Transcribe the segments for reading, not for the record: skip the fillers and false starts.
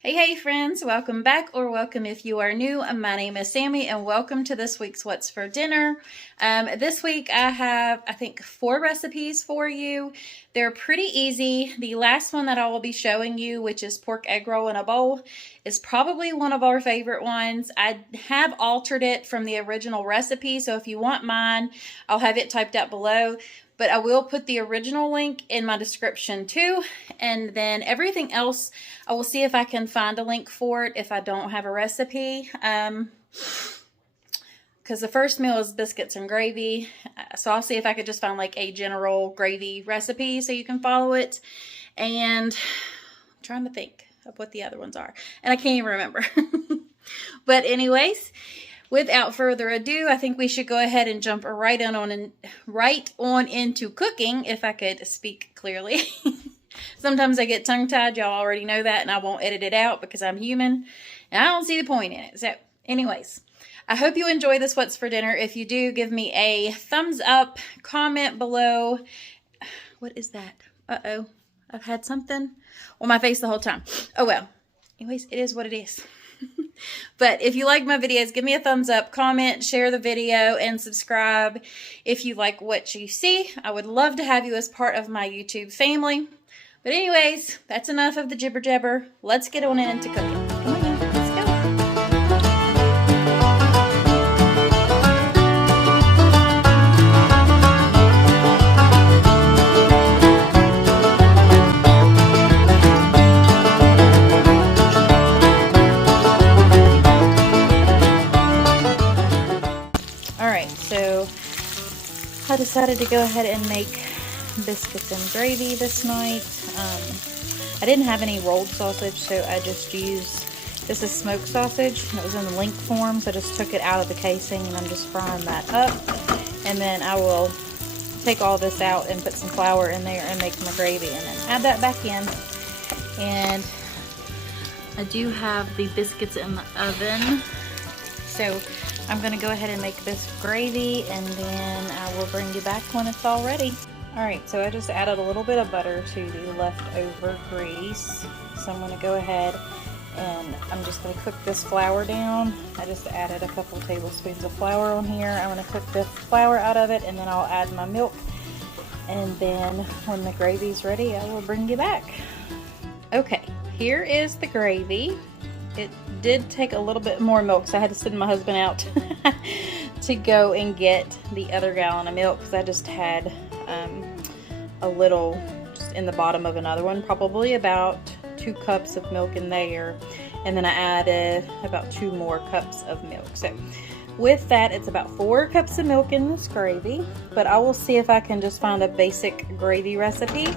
Hey friends, welcome back, or welcome if you are new. My name is Sammy and welcome to this week's What's for Dinner. This week I have, I think, 4 recipes for you. They're pretty easy. The last one that I will be showing you, which is pork egg roll in a bowl, is probably one of our favorite ones. I have altered it from the original recipe, so if you want mine, I'll have it typed out below. But I will put the original link in my description too. And then everything else, I will see if I can find a link for it if I don't have a recipe. Because the first meal is biscuits and gravy. So I'll see if I could just find like a general gravy recipe so you can follow it. And I'm trying to think of what the other ones are. And I can't even remember. But anyways, without further ado, I think we should go ahead and jump right on into cooking, if I could speak clearly. Sometimes I get tongue-tied, y'all already know that, and I won't edit it out because I'm human, and I don't see the point in it. So, anyways, I hope you enjoy this What's for Dinner. If you do, give me a thumbs up, comment below. What is that? Uh-oh, I've had something on my face the whole time. Oh well, anyways, it is what it is. But if you like my videos, give me a thumbs up, comment, share the video, and subscribe if you like what you see. I would love to have you as part of my YouTube family. But anyways, that's enough of the jibber jabber. Let's get on into cooking. Come on in, let's go. I decided to go ahead and make biscuits and gravy this night. I didn't have any rolled sausage, so I just used, this is smoked sausage. It was in the link form, so I just took it out of the casing and I'm just frying that up. And then I will take all this out and put some flour in there and make my gravy and then add that back in. And I do have the biscuits in the oven. So I'm going to go ahead and make this gravy, and then I will bring you back when it's all ready. Alright, so I just added a little bit of butter to the leftover grease. So I'm going to go ahead and I'm just going to cook this flour down. I just added a couple tablespoons of flour on here. I'm going to cook the flour out of it, and then I'll add my milk. And then when the gravy's ready, I will bring you back. Okay, here is the gravy. It did take a little bit more milk, so I had to send my husband out to go and get the other gallon of milk, because I just had a little just in the bottom of another one, probably about 2 cups of milk in there, and then I added about 2 more cups of milk. So with that, it's about 4 cups of milk in this gravy, but I will see if I can just find a basic gravy recipe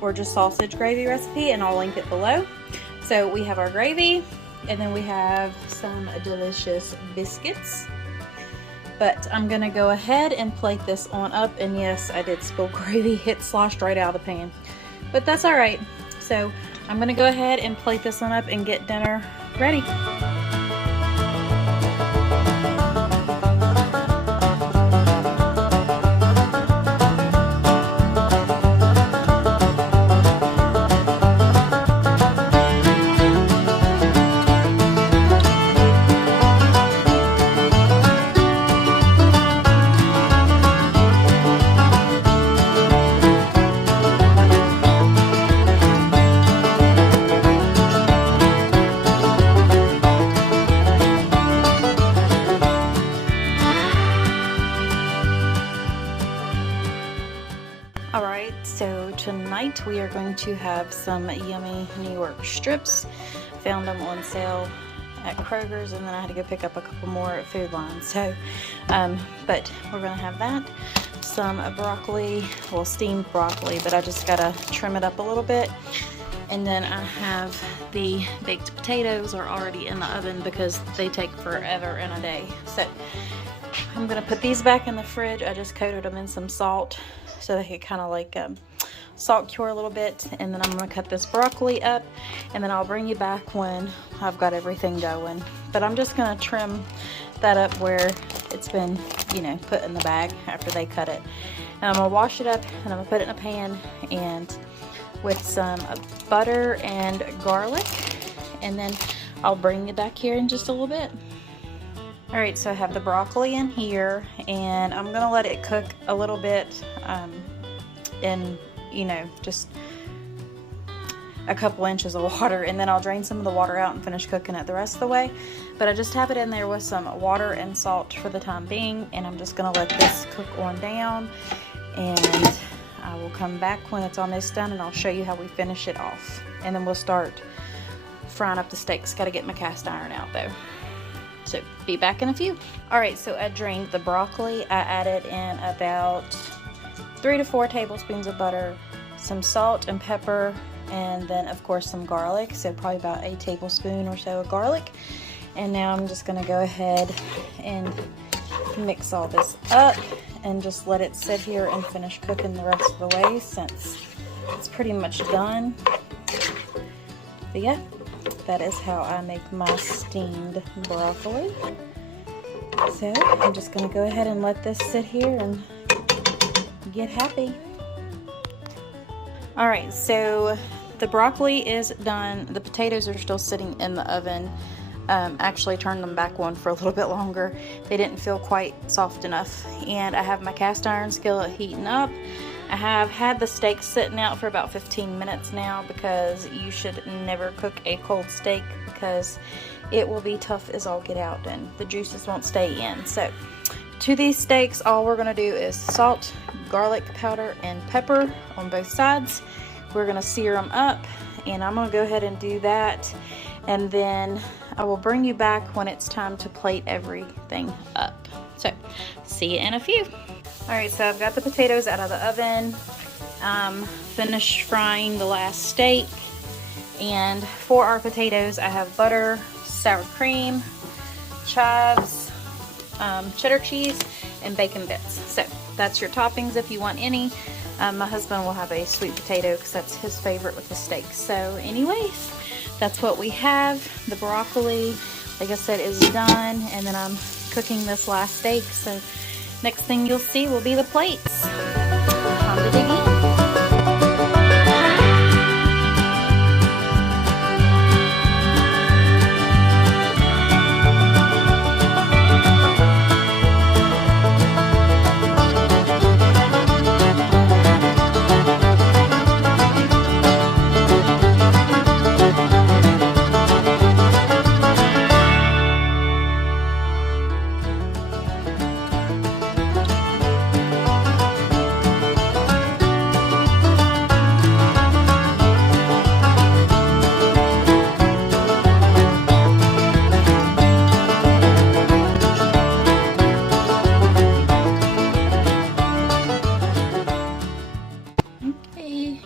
or just sausage gravy recipe, and I'll link it below. So we have our gravy, and then we have some delicious biscuits. But I'm gonna go ahead and plate this on up, and yes, I did spill gravy. It sloshed right out of the pan, but that's all right. So I'm gonna go ahead and plate this on up and get dinner ready. Alright, so tonight we are going to have some yummy New York strips. Found them on sale at Kroger's, and then I had to go pick up a couple more at Food Line. So, but we're going to have that. Some broccoli, well, steamed broccoli, but I just got to trim it up a little bit. And then I have the baked potatoes are already in the oven because they take forever and a day. So I'm going to put these back in the fridge. I just coated them in some salt so they could kind of like salt cure a little bit. And then I'm going to cut this broccoli up, and then I'll bring you back when I've got everything going. But I'm just going to trim that up where it's been, you know, put in the bag after they cut it. And I'm going to wash it up, and I'm going to put it in a pan, and with some butter and garlic, and then I'll bring you back here in just a little bit. All right, so I have the broccoli in here, and I'm gonna let it cook a little bit in, you know, just a couple inches of water, and then I'll drain some of the water out and finish cooking it the rest of the way. But I just have it in there with some water and salt for the time being, and I'm just gonna let this cook on down, and I will come back when it's almost done and I'll show you how we finish it off, and then we'll start frying up the steaks. Got to get my cast iron out though, so be back in a few. All right, so I drained the broccoli. I added in about 3 to 4 tablespoons of butter, some salt and pepper, and then of course some garlic, so probably about a tablespoon or so of garlic. And now I'm just gonna go ahead and mix all this up and just let it sit here and finish cooking the rest of the way, since it's pretty much done. But yeah, that is how I make my steamed broccoli. So I'm just gonna go ahead and let this sit here and get happy. All right, so the broccoli is done. The potatoes are still sitting in the oven. Actually turned them back on for a little bit longer. They didn't feel quite soft enough. And I have my cast iron skillet heating up. I have had the steak sitting out for about 15 minutes now, because you should never cook a cold steak, because it will be tough as all get out and the juices won't stay in. So to these steaks, all we're gonna do is salt, garlic powder, and pepper on both sides. We're gonna sear them up, and I'm gonna go ahead and do that, and then I will bring you back when it's time to plate everything up. So see you in a few. All right, so I've got the potatoes out of the oven, finished frying the last steak, and for our potatoes I have butter, sour cream, chives, cheddar cheese, and bacon bits. So that's your toppings if you want any. My husband will have a sweet potato because that's his favorite with the steak. So anyways, that's what we have. The broccoli, like I said, is done, and then I'm cooking this last steak. So next thing you'll see will be the plates. Time to dig in.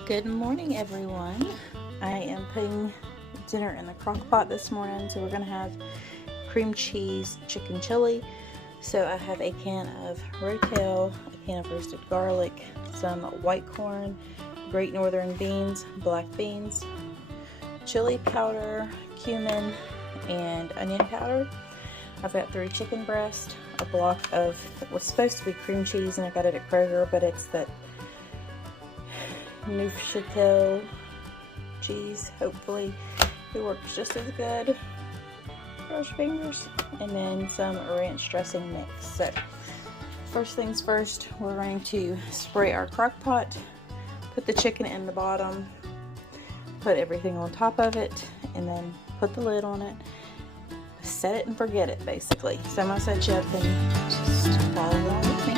Good morning, everyone. I am putting dinner in the crock pot this morning, so we're gonna have cream cheese chicken chili. So I have a can of rotel, a can of roasted garlic, some white corn, great northern beans, black beans, chili powder, cumin, and onion powder. I've got 3 chicken breasts, a block of what was supposed to be cream cheese, and I got it at Kroger, but it's that Neufchâtel cheese. Hopefully it works just as good. Cross fingers. And then some ranch dressing mix. So first things first, we're going to spray our crock pot, put the chicken in the bottom, put everything on top of it, and then put the lid on it. Set it and forget it, basically. So I'm going to set you up and just follow along with me.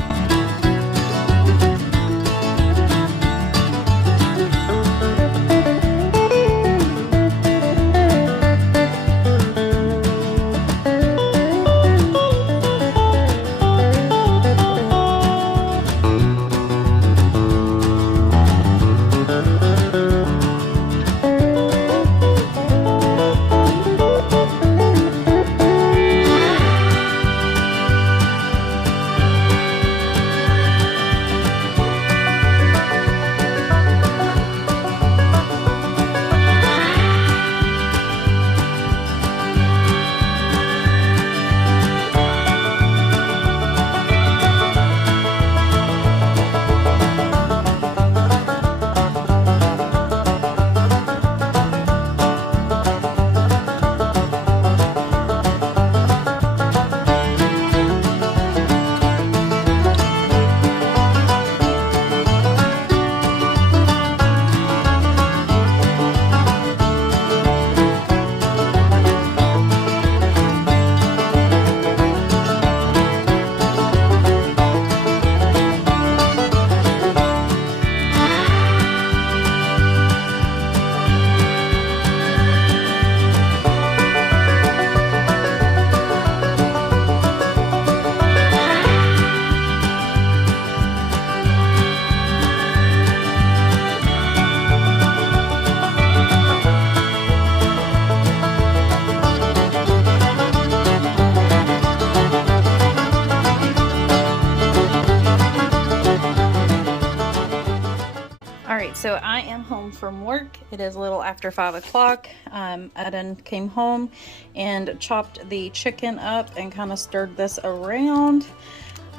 from work. It is a little after 5 o'clock. I done came home and chopped the chicken up and kind of stirred this around.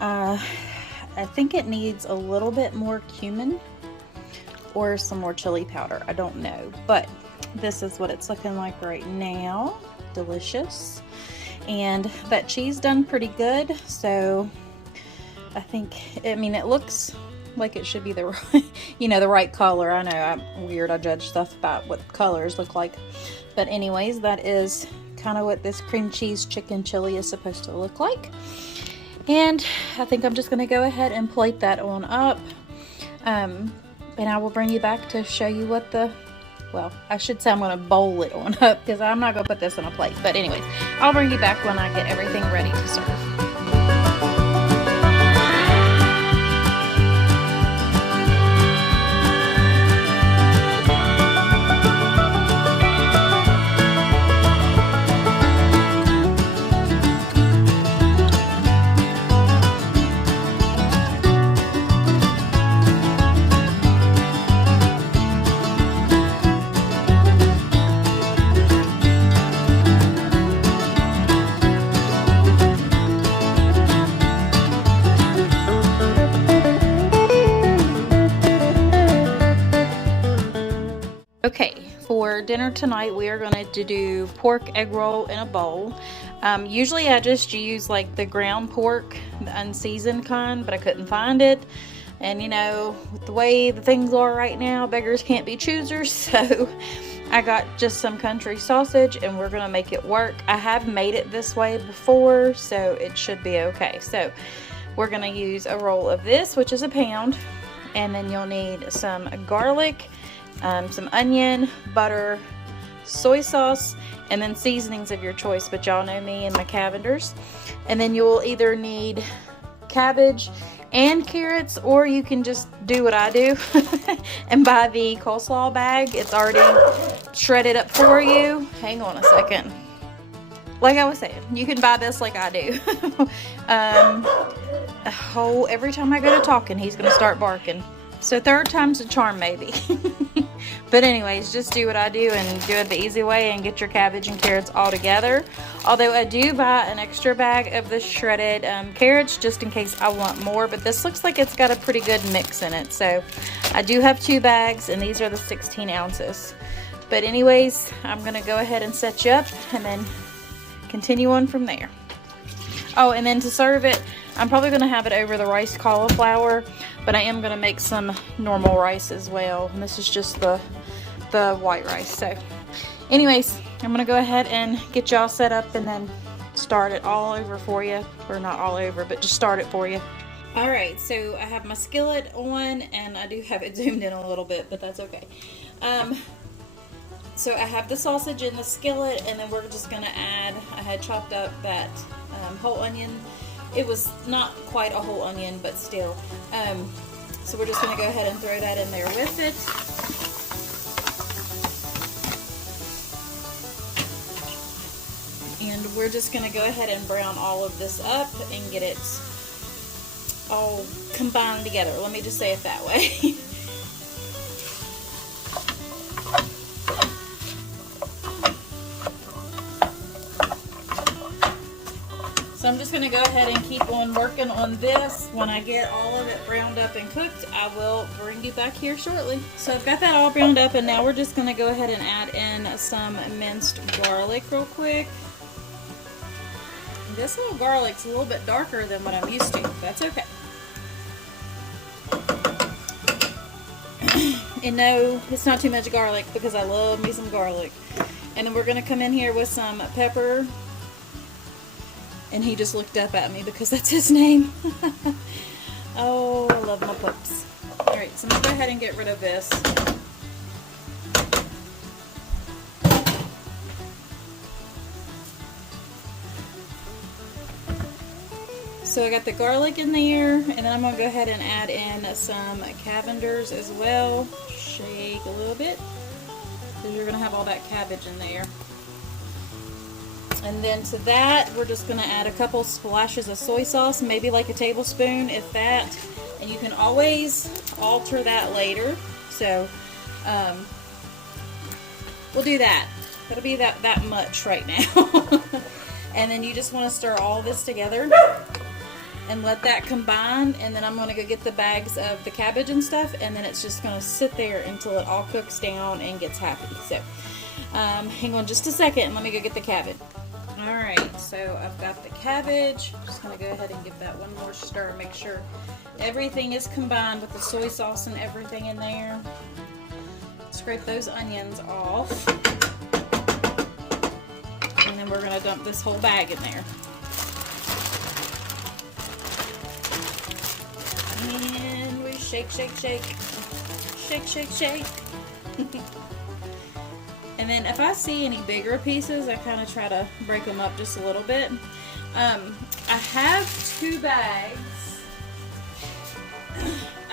I think it needs a little bit more cumin or some more chili powder. I don't know, but this is what it's looking like right now. Delicious. And that cheese done pretty good, so I think, I mean, it looks like it should be the right, you know, the right color. I know I'm weird, I judge stuff about what colors look like, but anyways, that is kind of what this cream cheese chicken chili is supposed to look like. And I think I'm just gonna go ahead and plate that on up, and I will bring you back to show you what the, well, I should say I'm gonna bowl it on up, because I'm not gonna put this on a plate, but anyways, I'll bring you back when I get everything ready to serve. Okay, for dinner tonight we are going to do pork egg roll in a bowl. Usually I just use like the ground pork, the unseasoned kind, but I couldn't find it. And you know, with the way the things are right now, beggars can't be choosers, so I got just some country sausage and we're going to make it work. I have made it this way before, so it should be okay. So we're going to use a roll of this, which is a pound, and then you'll need some garlic, some onion, butter, soy sauce, and then seasonings of your choice, but y'all know me and my Cavenders. And then you'll either need cabbage and carrots, or you can just do what I do and buy the coleslaw bag. It's already shredded up for you. Hang on a second. Like I was saying, you can buy this like I do. Every time I go to talking, he's gonna start barking. So third time's a charm, maybe. But anyways, just do what I do and do it the easy way and get your cabbage and carrots all together. Although I do buy an extra bag of the shredded carrots just in case I want more. But this looks like it's got a pretty good mix in it. So I do have 2 bags, and these are the 16 ounces. But anyways, I'm going to go ahead and set you up and then continue on from there. Oh, and then to serve it, I'm probably going to have it over the riced cauliflower, but I am going to make some normal rice as well. And this is just the white rice. So anyways, I'm going to go ahead and get y'all set up and then start it all over for you. Or not all over, but just start it for you. Alright, so I have my skillet on, and I do have it zoomed in a little bit, but that's okay. So I have the sausage in the skillet, and then we're just going to add, I had chopped up that whole onion. It was not quite a whole onion, but still. So we're just going to go ahead and throw that in there with it. And we're just going to go ahead and brown all of this up and get it all combined together. Let me just say it that way. So I'm just going to go ahead and keep on working on this. When I get all of it browned up and cooked, I will bring you back here shortly. So I've got that all browned up, and now we're just going to go ahead and add in some minced garlic real quick. This little garlic's a little bit darker than what I'm used to. That's okay. And no, it's not too much garlic because I love me some garlic. And then we're going to come in here with some pepper. And he just looked up at me because that's his name. Oh, I love my pups. Alright, so I'm going to go ahead and get rid of this. So I got the garlic in there, and then I'm going to go ahead and add in some Cavenders as well. Shake a little bit, because you're going to have all that cabbage in there. And then to that, we're just going to add a couple splashes of soy sauce, maybe like a tablespoon, if that. And you can always alter that later. So We'll do that. It'll be that much right now. And then you just want to stir all this together and let that combine, and then I'm going to go get the bags of the cabbage and stuff, and then it's just going to sit there until it all cooks down and gets happy. So hang on just a second and let me go get the cabbage. Alright, so I've got the cabbage. I'm just going to go ahead and give that one more stir, make sure everything is combined with the soy sauce and everything in there. Scrape those onions off, and then we're going to dump this whole bag in there. And we shake, shake, shake. Shake, shake, shake. And then if I see any bigger pieces, I kind of try to break them up just a little bit. I have 2 bags.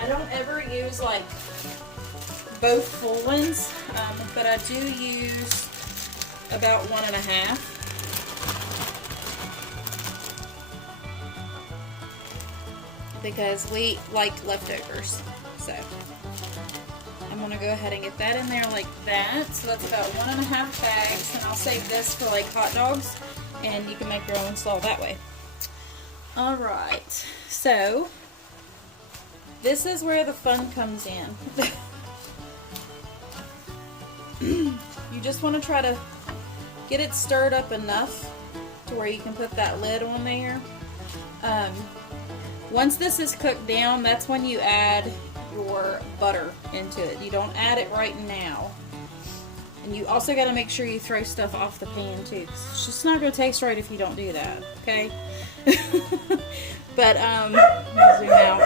I don't ever use like both full ones, but I do use about 1.5. Because we like leftovers. So I'm going to go ahead and get that in there like that. So that's about 1.5 bags, and I'll save this for like hot dogs, and you can make your own slaw that way. Alright, so this is where the fun comes in. You just want to try to get it stirred up enough to where you can put that lid on there. Once this is cooked down, that's when you add your butter into it. You don't add it right now. And you also got to make sure you throw stuff off the pan too, 'cause it's just not going to taste right if you don't do that, okay? But, zoom out.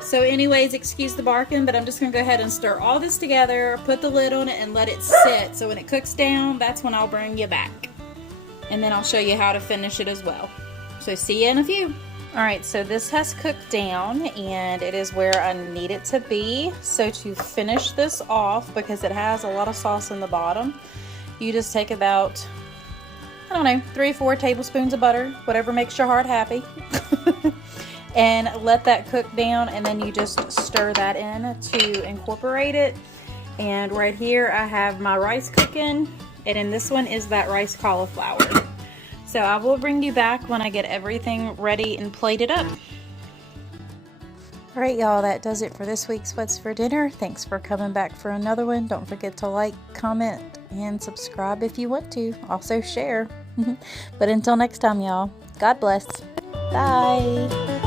So anyways, excuse the barking, but I'm just going to go ahead and stir all this together, put the lid on it, and let it sit. So when it cooks down, that's when I'll bring you back. And then I'll show you how to finish it as well. So see you in a few. Alright, so this has cooked down, and it is where I need it to be. So to finish this off, because it has a lot of sauce in the bottom, you just take about, I don't know, 3 or 4 tablespoons of butter, whatever makes your heart happy. And let that cook down, and then you just stir that in to incorporate it. And right here I have my rice cooking, and in this one is that rice cauliflower. So I will bring you back when I get everything ready and plated up. Alright y'all, that does it for this week's What's for Dinner. Thanks for coming back for another one. Don't forget to like, comment, and subscribe if you want to. Also share. But until next time y'all, God bless. Bye.